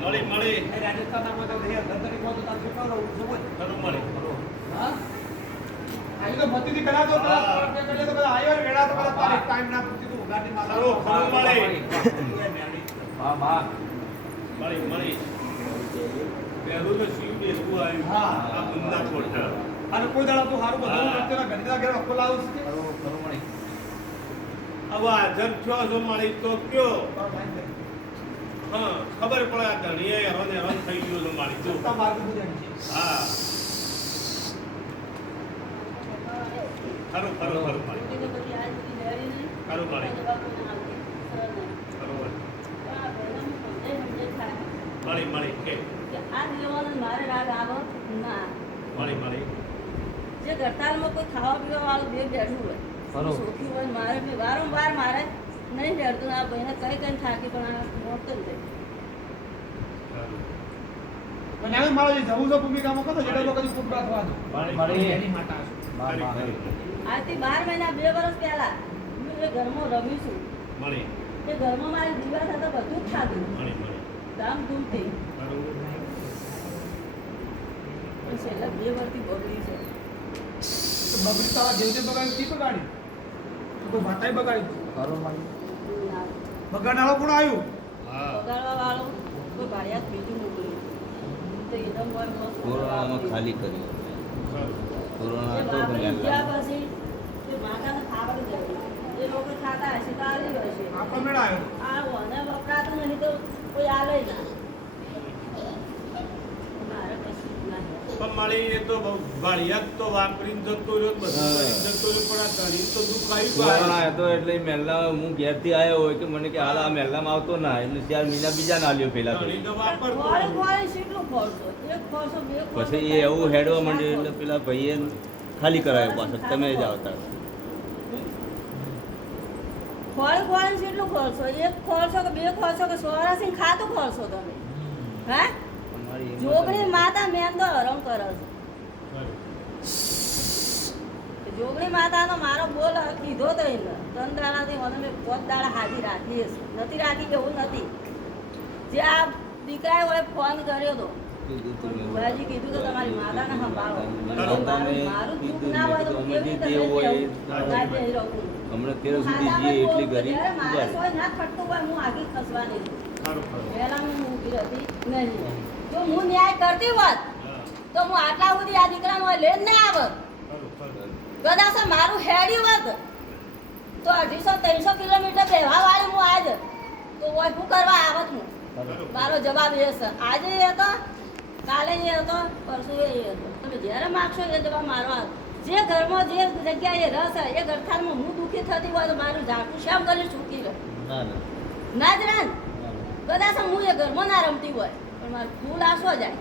મળી. મળી. તો તો તાર કેટલા. ખરું હા? તો મતીથી કરા તો પેલા તો આવ્યા વેળા તો ટાઈમ ના પૂછતી તું ખરું હા મળી. પહેલું તો શિવ બેસવું આવ્યું હા. આ ગુંદા કોઠા. અને કોઈ દાડો તું હારું બધું ને ઘણીના ઘરે કે? ખરું મળી હવે હાજર થયો છો મળી તો કયો? હા ખબર પડે આ ધણીએ હેરાન હેરાન થઈ ગયો છે મારી તો. રસ્તા માર્ગ બધું જાણી છે. હા. ખરું ખરું ખરું મળી ખરું મળી ખરું મળી મળી મળી કે મારે રાગ આવો? ના. મળી મળી. જે ગરતાલમાં કોઈ ખાવા પીવા વાળું બે બેઠું હોય. સોખી હોય મારે વારંવાર મારે નહીં ડરતું આ ભાઈને કઈ કઈ થાકી પણ આ મોટો જ રહે. ખરું. એમ મારે જવું છે ભૂમિકામાં કહો જેટલો કદી થવા દો. મળી મળી. એની માતા. આજથી બાર મહિના બે વર્ષ પહેલા હું એ ઘરમાં રમી છું. એ ઘરમાં મારી દીવા થતા બધું જ ખાધું. ધામધૂમથી ખરું છેલ્લા બે બગડી છે. તો બગડી તારા જેવ જેવ બગાડી તી બગાડી. તો કોઈ માતાએ બગાડી તું. ખરું મળી ના, બગાડનારો કોણ આવ્યું? બગાડવા વાળો કોઈ ભાડિયાત બીજું મોકલ્યું તો એનો કોઈ કોરોનામાં ખાલી કર્યું કોરોના એ હતો ગયા એલા પછી એ માતાને ખાવા જાય એ લોકો ખાતા હશે તો આવી હશે. આપણો મેળ આવ્યો? આ વને વપરાતો નહીં તો કોઈ આલે ના મારે કશું જ નહીં. પણ મારી એ તો બહુ તો વાપરીને જતો રહ્યો બધું જતો રહ્યો પણ આ ધણી તો દુખાયું કોરોના પાછું. એટલે મહેલા હું ઘેરથી આવ્યો હોય કે મને કે હાલ આ મહેલામાં આવતો ના એટલે ચાર મહિના બીજા ના લ્યો પેલા તો ધણી તો વાપરતો ખોળે હતો. ખોળે શેટલું ખોળશો? એક ખોળશો, બે ખોળશો, પછી એ એવું હેડવા માંડ્યું એટલે પેલા ભાઈએ ખાલી કરાવ્યો પાછો તમે જ આવતા ખોળે ખોળે ખોળશો? એક ખોળશો કે બે ખોરશો કે સોરાસીને ખાતું ખોરશો તમે હે જોગણી માતા મેંદો હરમ હરણ કરો છો. જોગણી માતાનો મારો બોલ કીધો તો એને. ત્રણ દાડાથી મને મેં પોત દાડા હાજી રાખી હશે. નથી રાખી એવું નથી. જે આ દીકરાએ હોય ફોન કર્યો તો. કીધું તું મેં. ભુવાજી કીધું કે તમારી માતાને સંભાળો. મારા દુઃખ ના હોય તો મેં. કેવી રીતે જે. હમણાં તેર સુધી જઈએ એટલી ગરીબ ના ખટતું હોય હું આગી ખસવાની છું. ખરું, ખરું. હું ઊભી નહીં. જો હું ન્યાય કરતી હોત તો હું આટલા સુધી આ દીકરાનો લેન ના આવત. કદાચ મારું હેડી હોત તો અઢીસો ત્રણસો કિલોમીટર રહેવા વાળી હું આજ. તો શું કરવા આવત હું? મારો જવાબ એ છે આજે એ હતો કાલે એ હતો પરસું એ હતો. તમે જ્યારે માગશો એ જવાબ મારો જે ઘરમાં જે જગ્યાએ રસ એ ગરથારમાં હું દુઃખી થતી હોય તો મારું ઝાકું શ્યામ કરી ચૂકી રહે ના જ રાન ના, કદાચ હું એ ઘરમાં ના રમતી હોય પણ મારું ફૂલ આસો જાય.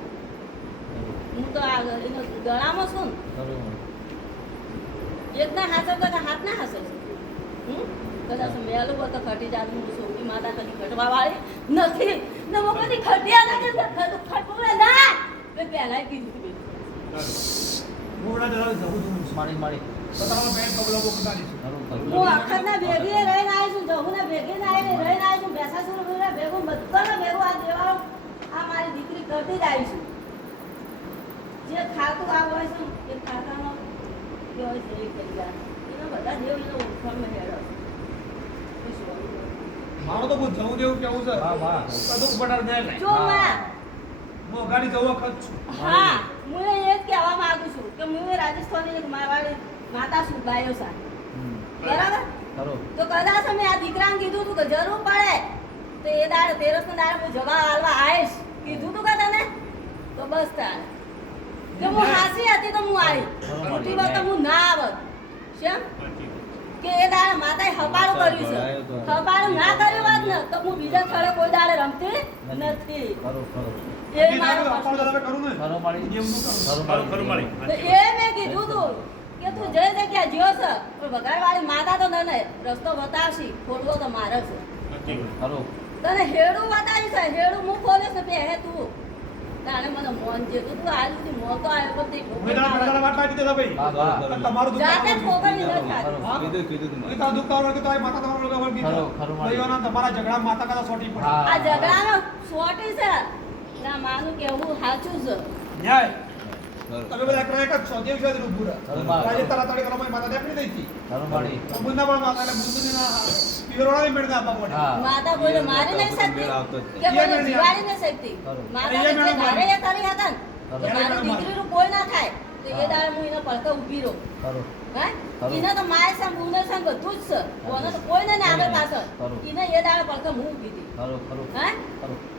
હું તો આ એનો ગળામાં છું ને. એકના તો હાથ ના હાસર છે? કદાચ મેલું હોય તો ખટી જાત હું સોની માતા કદી ખટવા વાળી નથી. ને હું કદી ખટ્યા નથી ખટવું ના. મેં પહેલા કીધું. હતું. જવું છું હું. મળી મળી તો તમારો બેન પગલો બોકતા દીધું. ખરું ખરું હું અખતના ભેગી રહીને આવી છું જહુના ભેગી રહીને આવી છું બેસાસુર ભેગું બધાને ભેગું આ દેવાળો આ મારી દીકરી કરતી જ આવી છું જે ખાતું આ હોય છે એ ખાતામાં જે હોય છે એ કરી જાય એના બધા દેવ એનો ઓળખાણમાં હેડો છે એ શું હોય? મારો તો બહુ જવું દેવું કેવું છે વાહ, વાહ. કદું બટાર દે નહીં. જો માં હું જવું હા હું એ જ કહેવા માંગુ છું કે હું એ રાજસ્થાની એક મારવાડી માતા છું સાહેબ. સા બરાબર? તો કદાચ અમે આ દીકરાને કીધું તું કે જરૂર પડે તો એ દાડે તેરસ ના દાડે હું જવાબ આલવા આવીશ. કીધું તું કે તને? તો બસ તારે. જો હું હાસી હતી તો હું આવી. ખોટી વાત તો હું ના આવત. શેમ કે એ દાડે માતાએ હપાડું કર્યું છે. હપાડું ના કર્યું હોત ને તો હું બીજા સ્થળે કોઈ દાડે રમતી નથી. ખરું ખરું. એ મારો ખરું. ખરું એ મેં કીધું તું. કે તું જે જગ્યા જ્યો છે. પણ વગાડવાળી માતા તો તને રસ્તો બતાવશી ખોટવો તો મારે છે. તને હેડું બતાવી છે હેડું હું ખોલીશ બે હે તું. તાણે મને મોન જે તું તું થી સુધી મોતો આવ્યો પણ તે તમારું જાતે તમારું ની? કીધું કીધું તમારે તારું દુઃખ તારું હોય કે માતા તમારો લોકો વળગી ખરું, તમારા ઝઘડા માતા કાતા સોટી પડે. આ ઝઘડા નો સોટી છે. ના માનું કેવું સાચું છે. ન્યાય. તમે બધા એકલા એક જ છો દેવ છે ઊભું રહે આજે તારા તાળી કરવા માતા દેખડી દઈ હતી. તો બુંદા પણ માતા બુંદની ના પીવરવાળાની આપવા પડે. માતા કોઈને મારી નહીં શકતી. કે કોઈને જીવાડી નહીં શકતી. માતા એ જે એ કરી હતા ને. મારી દીકરીનું કોઈ ના થાય. તો એ દાડે હું એનો પડકે ઊભી રહું. એને તો મારે સંગ બધું જ છે. કોને તો કોઈ ને આગળ પાછળ. એને એ દાડે પડકે હું ઊભી હતી. હે?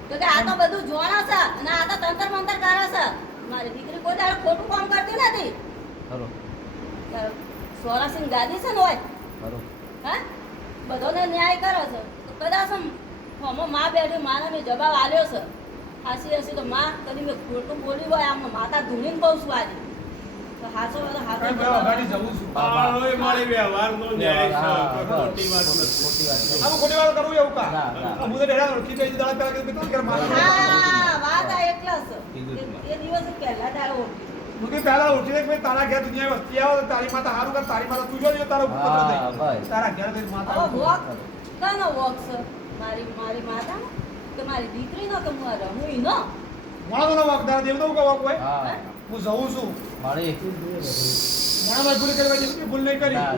તો કે આ તો બધું જોણા છે અને આ તો તંતર મંતર કરે છે. મારી દીકરી કોઈ દાડો ખોટું કામ કરતી નથી. ખરું. સોરાસિંહ ગાદી છે ને હોય? ખરું. હે? બધોને ન્યાય કરો છો. તો કદાચ હમો માં બેઠી માને મેં જવાબ આલ્યો છે. હાસી હસી તો માં કદી મેં ખોટું બોલ્યું હોય આમ માતા ધૂણીને બહુ છું આજે. તો હાસો હાસો મારી. હા. ખોટી વાત કરવું એવું કા? ના, ના. આ ઓળખી ગઈ દાડા પેલા કીધું કે તારા એ- એ દિવસ પહેલા દાડો ઓળખી મુદે પહેલા ઉઠી કે તારા ઘેર દુનિયા વસ્તી આવે તારી માતા હારું કર તારી માતા તું જોજો તારો પુત્ર થઈ તારા ઘેર થઈ માતા વોક કનો વોક છે મારી મારી માતા મારી દીકરીનો કે હું આ રમું મોણા નો વાગદાર દેવ તો વાગ હોય? હું. જઉં છું. મારી. મોણા ભૂલ કરી જેવી ભૂલ નહીં કરી. ના.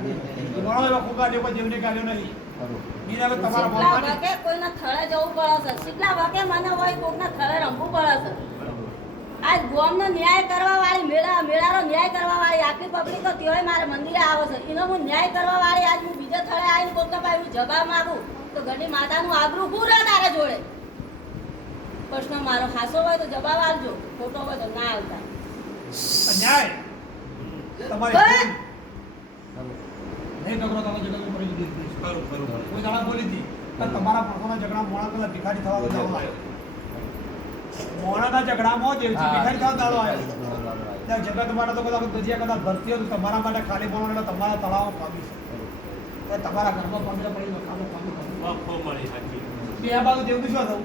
મોણા એવા ફૂકા દેવો જેવને કાઢ્યો નહીં મીરા તમારા કોઈના થળે જવું પડે છે? વાકે મને હોય કોકના થળે રમવું પડે છે? આજ ગોમનો ન્યાય કરવા વાળી મેળા મેળાનો ન્યાય કરવા વાળી આખી પબ્લિક ત્યોય મારે મંદિરે આવે છે. એનો હું ન્યાય કરવા વાળી આજ હું બીજા થળે આવીને કોકના પાસે હું જવાબ માંગુ તો ઘણી માતાનું આબરૂ પૂર તારે જોડે? પ્રશ્ન મારો હાસો હોય તો જવાબ આપજો. ખોટો હોય તો ના આવતા. ન્યાય તમારે તમે જગત ઉપર. કોઈ દાડા બોલી હતી કે તમારા પડખોના ઝઘડા મોણા પેલા ભિખારી થવા દાડો આવ્યો. મોણાના ઝઘડામાં જે ભિખારી થવા દાડો આવ્યો. જગત માટે તો કદાચ ભરતી તો તમારા માટે ખાલી બોલવાનું એટલે તમારા તળાવ છે. તમારા ઘરમાં પંદર પડી બે બાજુ જેવું શું થવું